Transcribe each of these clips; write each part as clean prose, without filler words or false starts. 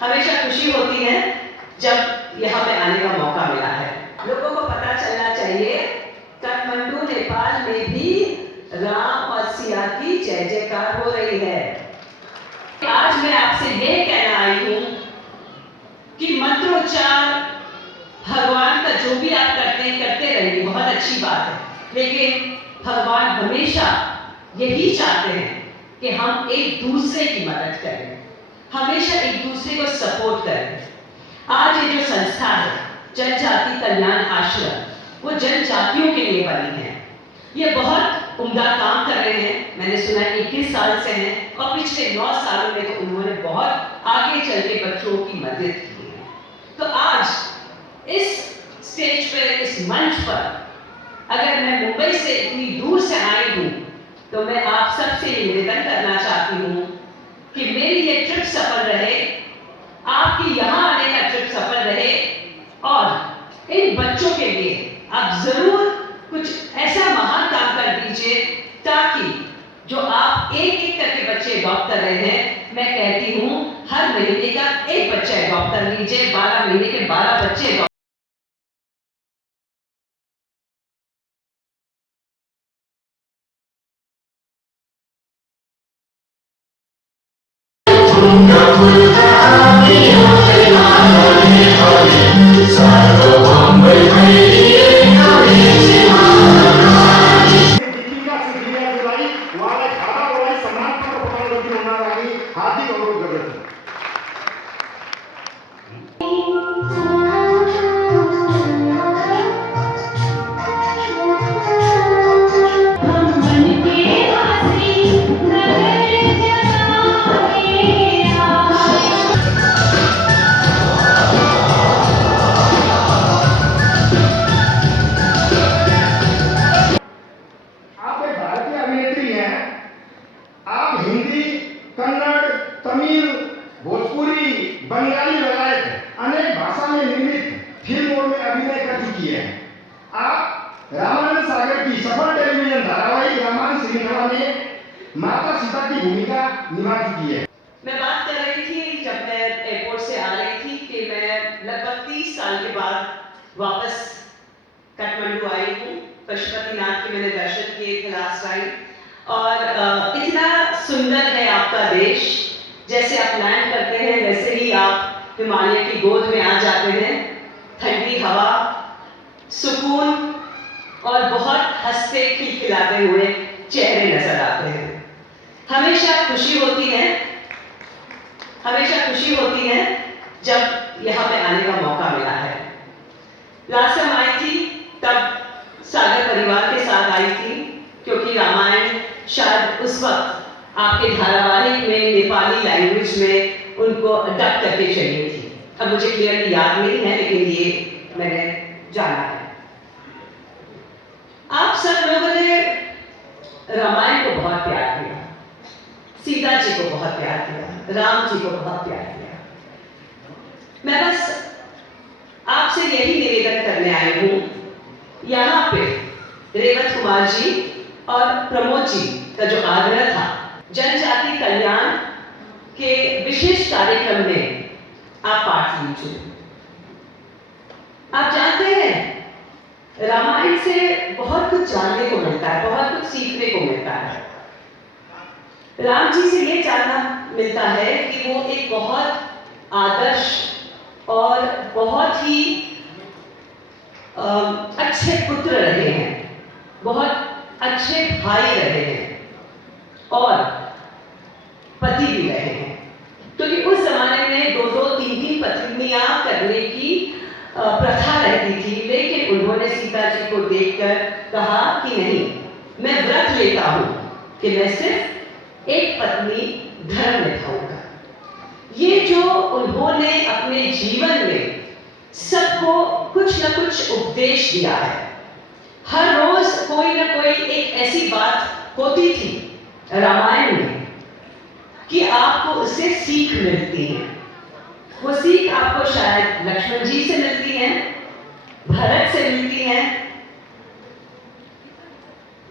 हमेशा खुशी होती है जब यहाँ पे आने का मौका मिला है। लोगों को पता चलना चाहिए काठमांडू नेपाल में भी राम और सिया की जय जयकार हो रही है। आज मैं आपसे यह कहना आई हूं कि मंत्रोच्चार भगवान का जो भी आप करते रहिए, बहुत अच्छी बात है, लेकिन भगवान हमेशा यही चाहते हैं कि हम एक दूसरे की मदद करें, हमेशा एक दूसरे को सपोर्ट करें। आज ये जो संस्था है जनजाति कल्याण आश्रम, वो जनजातियों के लिए बनी है। ये बहुत उम्दा काम कर रहे हैं। मैंने सुना 21 साल से हैं और पिछले 9 सालों में तो उन्होंने बहुत आगे चल के बच्चों की मदद की है। तो आज इस स्टेज पर, इस मंच पर, अगर मैं मुंबई से इतनी दूर से आई हूँ तो मैं आप सबसे निवेदन करना चाहती हूँ कि मेरी ये ट्रिप सफल रहे, आपकी यहाँ आने का ट्रिप सफल रहे और इन बच्चों के लिए आप जरूर कुछ ऐसा महान काम कर दीजिए ताकि जो आप एक एक करके बच्चे अडॉप्ट कर रहे हैं, मैं कहती हूँ हर महीने का एक बच्चा अडॉप्ट कर लीजिए, 12 महीने के 12 बच्चे अडॉप्ट। हार्दिक अनुरोध कर रहे थे। आप एक भारतीय अभिनेत्री हैं, आप हिंदी, कन्नड़, तमिल, भोजपुरी, बंगाली लगायत अनेक भाषा में निर्मित फिल्मों में अभिनय कर चुकी हैं। आप रामानंद सागर की सफल टेलीविजन धारावाहिक रामायण श्रृंखला में माता सीता की भूमिका निभा चुकी है। मैं बात कर रही थी जब मैं एयरपोर्ट से आ रही थी कि मैं लगभग 30 साल के बाद वापस काठमांडू आई हूँ। पशुपतिनाथ के मैंने दर्शन किए थे लास्ट टाइम, और इतना सुंदर है आपका देश। जैसे आप लैंड करते हैं वैसे ही आप हिमालय की गोद में आ जाते हैं। ठंडी हवा, सुकून और बहुत हंसते खिलखिलाते हुए चेहरे नजर आते हैं। हमेशा खुशी होती है, हमेशा खुशी होती है जब यहाँ पे आने का मौका मिला है। लास्ट टाइम आई थी तब सागर परिवार के साथ आई थी, क्योंकि रामायण शायद उस वक्त आपके धारावाहिक में नेपाली लैंग्वेज में उनको डब करके चाहिए थी। अब मुझे क्लियरली याद नहीं है, लेकिन ये मैंने जाना है। आप सब लोगों ने रामायण को बहुत प्यार दिया, सीता जी को बहुत प्यार दिया, राम जी को बहुत प्यार दिया। मैं बस आपसे यही निवेदन करने आई हूं, यहाँ पे रेवत कुमार जी और प्रमोद जी का जो आग्रह था जनजाति कल्याण के विशेष कार्यक्रम में आप पार्ट लीजिए। आप जानते हैं रामायण से बहुत कुछ जानने को मिलता है, बहुत कुछ सीखने को मिलता है। राम जी से ये जानना मिलता है कि वो एक बहुत आदर्श और बहुत ही अच्छे पुत्र रहे हैं, बहुत अच्छे भाई रहे हैं और पति भी रहे हैं। क्योंकि उस जमाने में 2-2, 3-3 पत्नियां करने की प्रथा रहती थी, लेकिन उन्होंने सीता जी को देखकर कहा कि नहीं, मैं व्रत लेता हूं कि मैं सिर्फ एक पत्नी धर्म निभाऊंगा। ये जो उन्होंने अपने जीवन में सबको कुछ न कुछ उपदेश दिया है। हर रोज कोई ना कोई एक ऐसी बात होती थी रामायण में कि आपको उससे सीख मिलती है। वो सीख आपको शायद लक्ष्मण जी से मिलती है, भरत से मिलती है,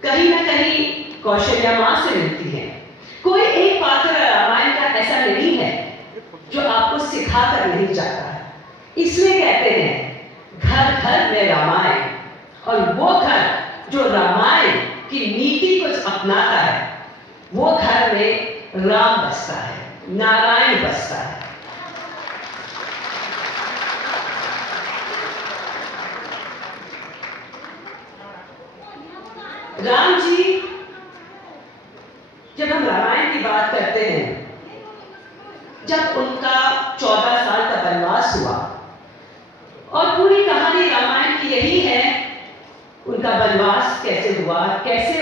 कहीं ना कहीं कौशल्या मां से मिलती है। कोई एक पात्र रामायण का ऐसा नहीं है जो आपको सिखा कर नहीं जाता है। इसलिए कहते हैं घर घर में रामायण, और वो घर जो रामायण की नीति को अपनाता है वो घर में राम बसता है, नारायण बसता है। राम जी, जब हम रामायण की बात करते हैं, जब उनका 14 साल का वनवास हुआ, और पूरी कहानी रामायण की यही है, उनका वनवास कैसे हुआ, कैसे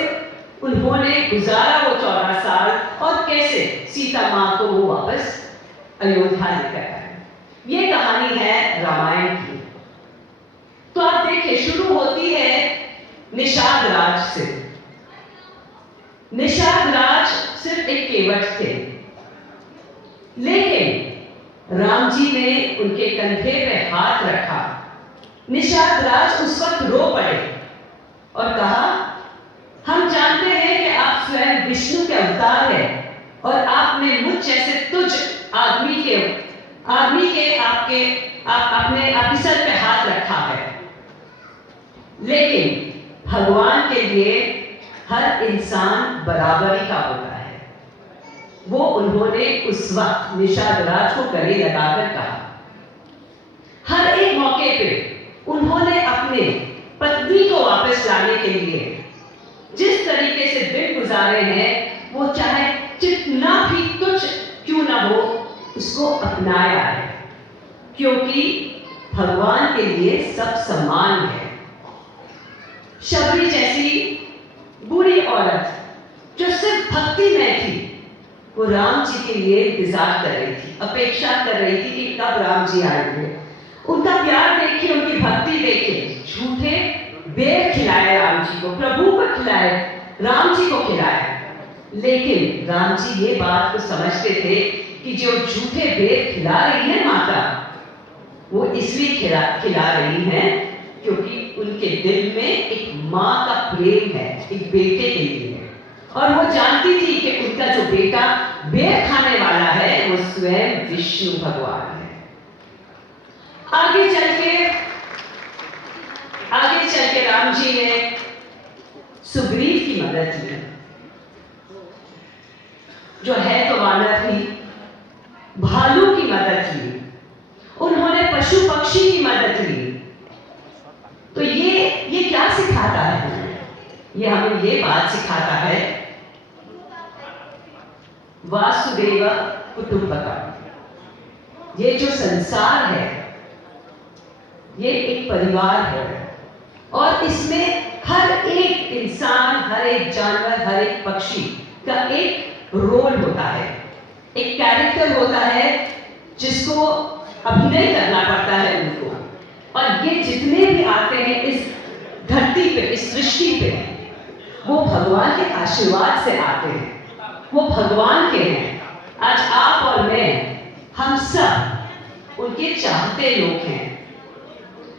उन्होंने गुजारा वो 14 साल, और कैसे सीता माँ को वो वापस अयोध्या लेकर आए। ये कहानी है रामायण की। तो आप देखिए, शुरू होती है निषाद राज से। निषाद राज सिर्फ एक केवट थे, लेकिन राम जी ने उनके कंधे पे हाथ रखा। निषाद राज उस वक्त रो पड़े और कहा, हम जानते हैं कि आप स्वयं विष्णु के अवतार हैं, और आपने मुझ जैसे तुझ आदमी के आपके सर पे हाथ रखा है, लेकिन भगवान के लिए हर इंसान बराबरी का होता है। वो उन्होंने उस वक्त निषाद राज को गले लगाकर कहा। हर एक मौके पे उन्होंने अपने पत्नी को वापस लाने के लिए जिस तरीके से दिन गुजारे हैं, वो चाहे जितना भी तुच्छ क्यों ना हो, उसको अपनाया है, क्योंकि भगवान के लिए सब समान है। शबरी जैसी बुरी औरत जो सिर्फ भक्ति में थी, वो राम जी के लिए इंतजार कर रही थी, अपेक्षा कर रही थी कि कब राम जी आएंगे। उनका प्यार देखिए, उनकी भक्ति देखिए, झूठे बेर खिलाए राम जी को, प्रभु को खिलाए, राम जी को खिलाए। लेकिन राम जी ये बात को समझते थे कि जो झूठे बेर खिला रही है माता, वो इसलिए खिला रही है क्योंकि उनके दिल में एक माँ का प्रेम है, एक बेटे के लिए। और वो जानती थी कि उनका जो बेटा बेर खाने वाला है, वो स्वयं विष्णु भगवान है। आगे चल के राम जी ने सुग्रीव की मदद ली, जो है तो वानर ही, भालू की मदद ली, उन्होंने पशु पक्षी की मदद ली। तो ये क्या सिखाता है? ये हमें ये बात सिखाता है, वासुदेव कुटुंबकम। ये जो संसार है, ये एक परिवार है, और इसमें हर एक इंसान, हर एक जानवर, हर एक पक्षी का एक रोल होता है, एक कैरेक्टर होता है जिसको अभिनय करना पड़ता है उनको। और ये जितने भी आते हैं इस धरती पे, इस सृष्टि पे, वो भगवान के आशीर्वाद से आते हैं, वो भगवान के हैं। आज आप और मैं, हम सब उनके चाहते लोग हैं,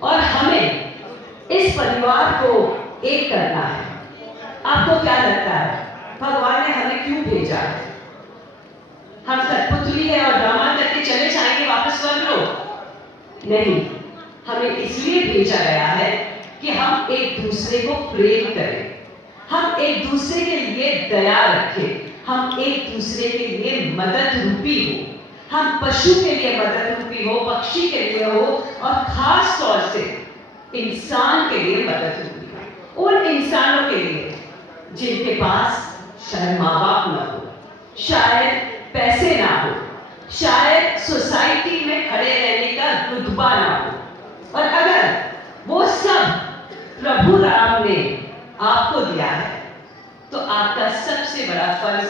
और हमें इस परिवार को एक करना है। आपको क्या लगता है, भगवान ने हमें क्यों भेजा है? हम कठपुतली है और ड्रामा करके चले जाएंगे वापस स्वर्ग लोग? नहीं, हमें इसलिए भेजा गया है कि हम एक दूसरे को प्रेम करें, हम एक दूसरे के लिए दया रखें, हम एक दूसरे के लिए मदद रूपी हो। हम पशु के लिए मदद रूपी हो, पक्षी के लिए हो, और खास तौर से इंसान के लिए मदद रूपी हो। उन इंसानों के लिए जिनके पास शायद माँ बाप ना हो, शायद पैसे ना हो, शायद सोसाइटी में खड़े रहने का रुतबा ना हो, और अगर वो सब प्रभु राम ने आपको दिया है, तो आपका सबसे बड़ा फर्ज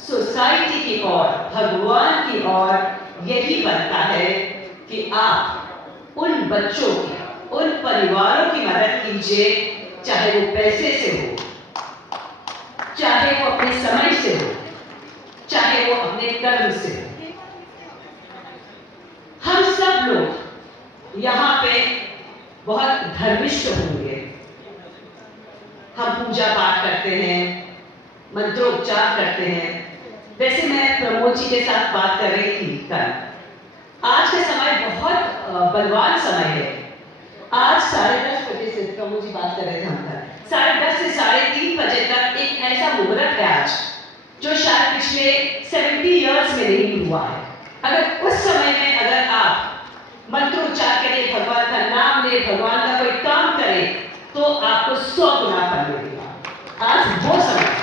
सोसाइटी की ओर, भगवान की ओर यही बनता है कि आप उन बच्चों की, उन परिवारों की मदद कीजिए, चाहे वो पैसे से हो, चाहे वो अपने समय से हो, चाहे वो अपने कर्म से हो। हम सब लोग यहाँ पे बहुत धर्मिष्ठ होंगे, हम पूजा पाठ करते हैं, मंत्रोच्चार करते हैं। वैसे मैं प्रमोद जी के साथ बात कर रही थी कल, बलवान समय है। आज 10:30 बजे से प्रमोद जी बात कर रहे थे हम तक 10:30 से 3:30 बजे तक एक ऐसा मुहूर्त है आज जो शायद पिछले 70 इयर्स में नहीं हुआ है। अगर उस समय में अगर आप मंत्रोच्चार करें, भगवान का नाम ले, भगवान का कोई काम करें, तो आपको 100 गुना फल मिलेगा। आज वो समय है।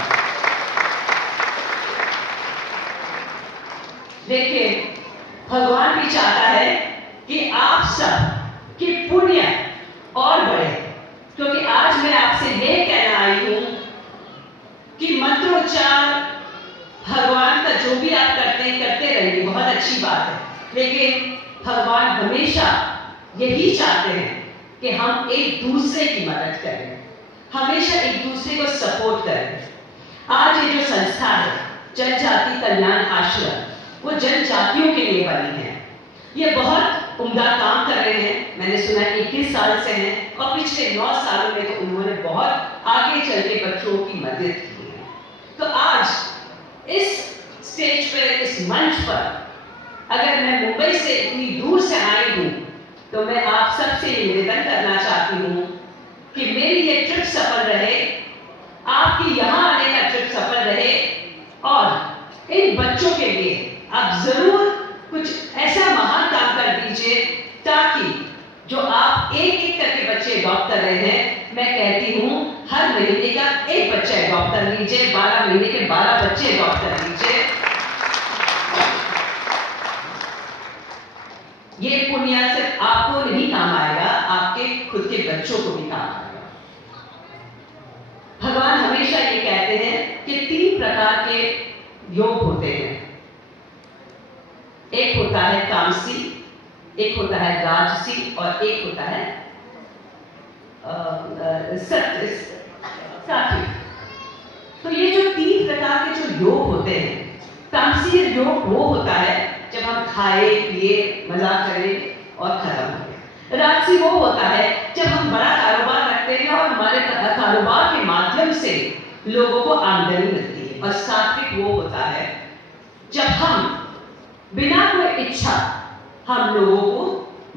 देखिए, भगवान भी चाहता है कि आप सब की पुण्य और बढ़े, क्योंकि आज मैं आपसे यह कहना आई हूं कि मंत्रोच्चार भगवान का जो भी आप करते रहिए, बहुत अच्छी बात है, लेकिन भगवान हमेशा यही चाहते हैं कि हम एक दूसरे की मदद करें, हमेशा एक दूसरे को सपोर्ट करें। आज ये जो संस्था है जनजाति कल्याण आश्रम, वो जनजातियों के लिए बनी है। ये बहुत उम्दा काम कर रहे हैं। मैंने सुना 21 साल से हैं और पिछले 9 सालों में तो उन्होंने बहुत आगे चल के बच्चों की मदद की है। तो आज इस स्टेज पर, इस मंच पर, अगर मैं मुंबई से इतनी दूर से आई हूं, तो मैं आप सबसे निवेदन करना चाहती हूं कि मेरी ये ट्रिप सफल रहे, आपकी यहां आने का ट्रिप सफल रहे, और इन बच्चों के लिए आप जरूर कुछ ऐसा महान काम कर दीजिए ताकि जो आप एक करके बच्चे अडॉप्ट कर रहे हैं, मैं कहती हूं हर महीने का एक बच्चा अडॉप्ट कर लीजिए, 12 महीने के 12 बच्चे अडॉप्ट कर लीजिए। ये पुण्य सिर्फ आपको नहीं काम आएगा, आपके खुद के बच्चों को भी काम आएगा। भगवान हमेशा ये कहते हैं कि 3 प्रकार के योग होते हैं। एक होता है तामसी, एक होता है राजसी और एक होता है सात्विक। तो ये जो 3 प्रकार के जो योग होते हैं, तामसी योग वो होता है जब हम खाए पिए मजा करें और खत्म हो गए। राजसी वो होता है जब हम बड़ा कारोबार रखते हैं और हमारे कारोबार के माध्यम से लोगों को आमदनी मिलती है। और सात्विक वो होता है जब हम बिना कोई इच्छा हम लोगों को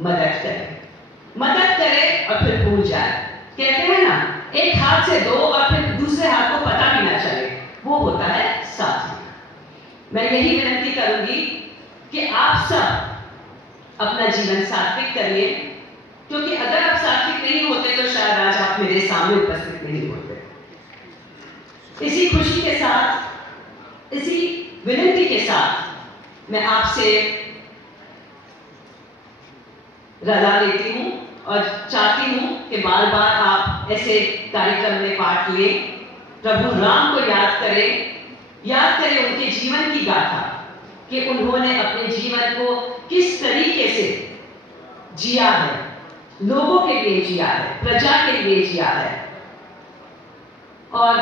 मदद करें और फिर भूल जाए। कहते हैं ना, एक हाथ से दो और फिर दूसरे हाथ को पता भी ना चले, वो होता है सात्विक। मैं यही विनती करूंगी कि आप सब अपना जीवन सात्विक करिए, क्योंकि अगर आप सात्विक नहीं होते तो शायद आज आप मेरे सामने उपस्थित नहीं होते। इसी खुशी के साथ, इसी विनती के साथ मैं आपसे रजा लेती हूं और चाहती हूं कि बार बार आप ऐसे कार्यक्रम में पार्ट लें, प्रभु राम को याद करें उनके जीवन की गाथा कि उन्होंने अपने जीवन को किस तरीके से जिया है, लोगों के लिए जिया है, प्रजा के लिए जिया है, और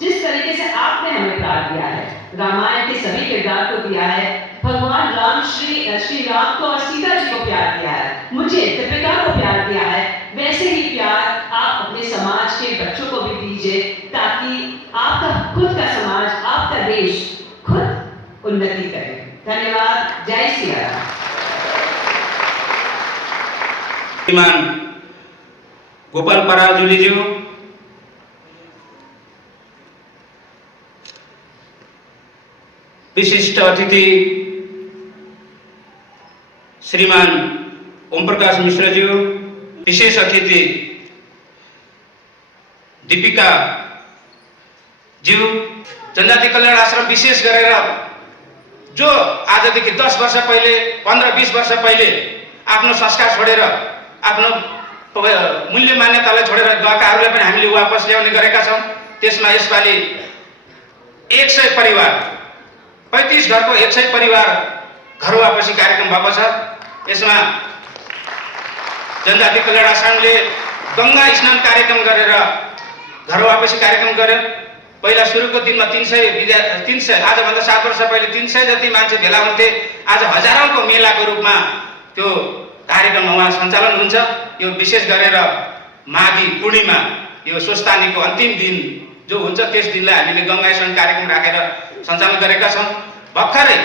जिस तरीके से आपने हमें प्यार दिया है, रामायण के सभी किरदार को दिया है, भगवान राम श्री राम को और सीता जी को प्यार दिया है, मुझे दीपिका को प्यार दिया है, वैसे ही प्यार आप अपने समाज के बच्चों को भी दीजिए, ताकि आपका खुद का समाज, आपका देश खुद उन्नति करे। धन्यवाद। जय श्री राम। श्रीमान गोपाल पराजुली जी, विशिष्ट अतिथि श्रीमान ओम प्रकाश मिश्र जी, विशेष अतिथि दीपिका जी, जनजाति कल्याण आश्रम विशेष गरेर जो आजदेखि 10 वर्ष पहिले, 15-20 वर्ष पहिले आफ्नो संस्कार छोडेर, आफ्नो मूल्य मान्यतालाई छोडेर गएकाहरूले पनि हामीले वापस ल्याउने गरेका छौं। त्यसमा यसपालि 100 परिवार, 35 घरको 100 परिवार घर वापसी कार्यक्रम भएको छ। यसमा जनजाति कल्याण आश्रमले गंगा स्नान कार्यक्रम गरेर घर वापसी कार्यक्रम गर्यो। पहिला सुरुको दिनमा 300 आजभन्दा 7 वर्ष पहिले 300 जति मान्छे भेला हुन्थे। आज हजारौंको मेलाको रूपमा त्यो कार्यक्रम उहाँ सञ्चालन हुन्छ। यो विशेष गरेर माघी पूर्णिमा, यो स्वस्थानीको अन्तिम दिन जो हुन्छ त्यस दिनलाई हामीले गंगा स्नान कार्यक्रम राखेर सञ्चालन गरेका छौं। भर्खरै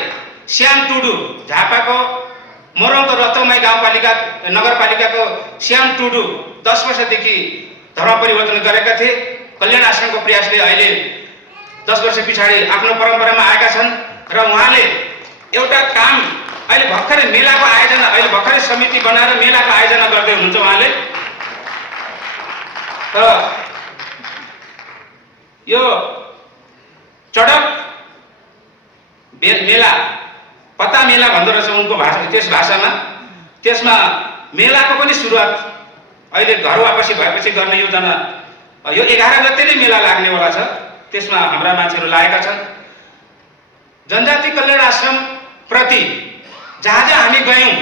श्याम टुडु झापाको मोरङको रतौमाई गाउँपालिका नगरपालिकाको श्याम टुडू 10 वर्षदेखि धर्म परिवर्तन गरेका थिए। कल्याण आश्रमको प्रयासले अहिले 10 वर्ष पछाडि आफ्नो परम्परामा आएका छन् र उहाँले एउटा काम अहिले भर्खरै मेलाको आयोजना, अहिले भर्खरै समिति बनाएर मेलाको आयोजना गर्दै हुनुहुन्छ उहाँले। र यो चडक मेला, पता मेला भन्दो रहेछ उनको भाषा, त्यस भाषामा। त्यसमा मेलाको पनि सुरुवात अहिले घर वापसी भएपछि गर्ने योजना, यो 11 गते नै मेला लाग्नेवाला छ। त्यसमा हाम्रा मान्छेहरू लागेका छन्। जनजाति कल्याण आश्रम प्रति जहाँ जहाँ हामी गयौँ,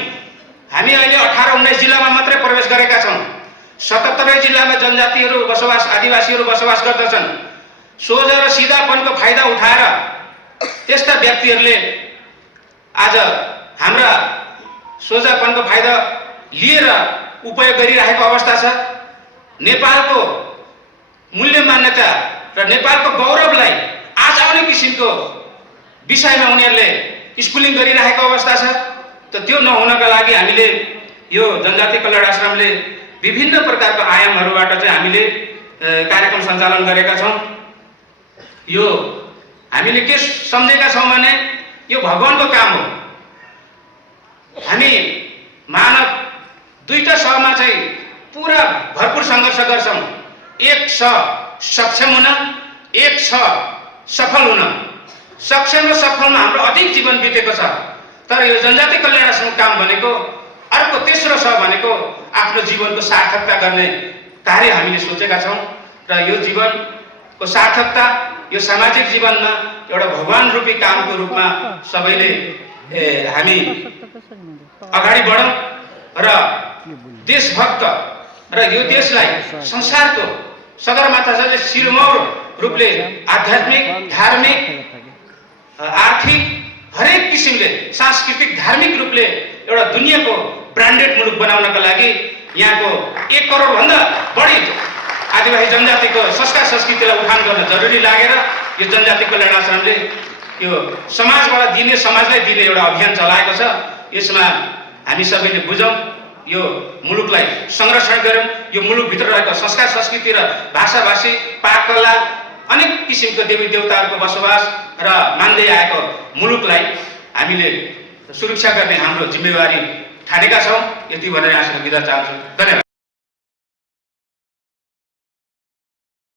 हामी अहिले 18-19 जिल्लामा मात्रै प्रवेश गरेका छौँ। 77 जिल्लामा जनजातिहरू बसोबास, आदिवासीहरू बसोबास गर्दछन्। सोझ र सिधापनको फाइदा उठाएर त्यस्ता व्यक्तिहरूले आज हाम्रा सोझापनको फाइदा लिएर उपयोग गरिरहेको अवस्था छ। नेपालको मूल्य मान्यता र नेपालको गौरवलाई आज आउने किसिमको विषयमा उनीहरूले स्कुलिङ गरिरहेको अवस्था छ। त त्यो नहुनका लागि हामीले यो जनजाति कल्याण आश्रमले विभिन्न प्रकारको आयामहरूबाट चाहिँ हामीले कार्यक्रम सञ्चालन गरेका छौँ। यो हामीले के सम्झेका छौँ भने यो भगवानको काम हो। हामी मानव दुईटा सहमा चाहिँ पुरा भरपुर सङ्घर्ष गर्छौँ। एक छ सक्षम हुन, एक छ सफल हुन। सक्षम र सफलमा हाम्रो अधिक जीवन बितेको छ। तर यो जनजाति कल्याण आश्रमको काम भनेको अर्को तेस्रो छ भनेको आफ्नो जीवनको सार्थकता गर्ने कार्य हामीले सोचेका छौँ। र यो जीवनको सार्थकता यो सामाजिक जीवनमा एउटा भगवान रूपी कामको रूपमा सबैले हामी अगाडि बढौँ र देशभक्त र यो देशलाई संसारको सगरमाथा जसले सिरमौर रूपले आध्यात्मिक, धार्मिक, आर्थिक हरेक किसिमले सांस्कृतिक, धार्मिक रूपले एउटा दुनियाँको ब्रान्डेड मुलुक बनाउनका लागि यहाँको 1 करोडभन्दा बढी आदिवासी जनजातिको संस्कार संस्कृतिलाई उठान गर्न जरुरी लागेर यो जनजाति कल्याण आश्रमले यो समाजबाट दिने, समाजलाई दिने एउटा अभियान चलाएको छ। यसमा हामी सबैले बुझौँ, यो मुलुकलाई संरक्षण गरौँ। यो मुलुकभित्र रहेको संस्कार संस्कृति र भाषाभाषी, पाककला, अनेक किसिमको देवी देवताहरूको बसोबास र मान्दै आएको मुलुकलाई हामीले सुरक्षा गर्ने हाम्रो जिम्मेवारी ठानेका छौँ। यति भनेर यहाँसँग बिदा चाहन्छु। धन्यवाद।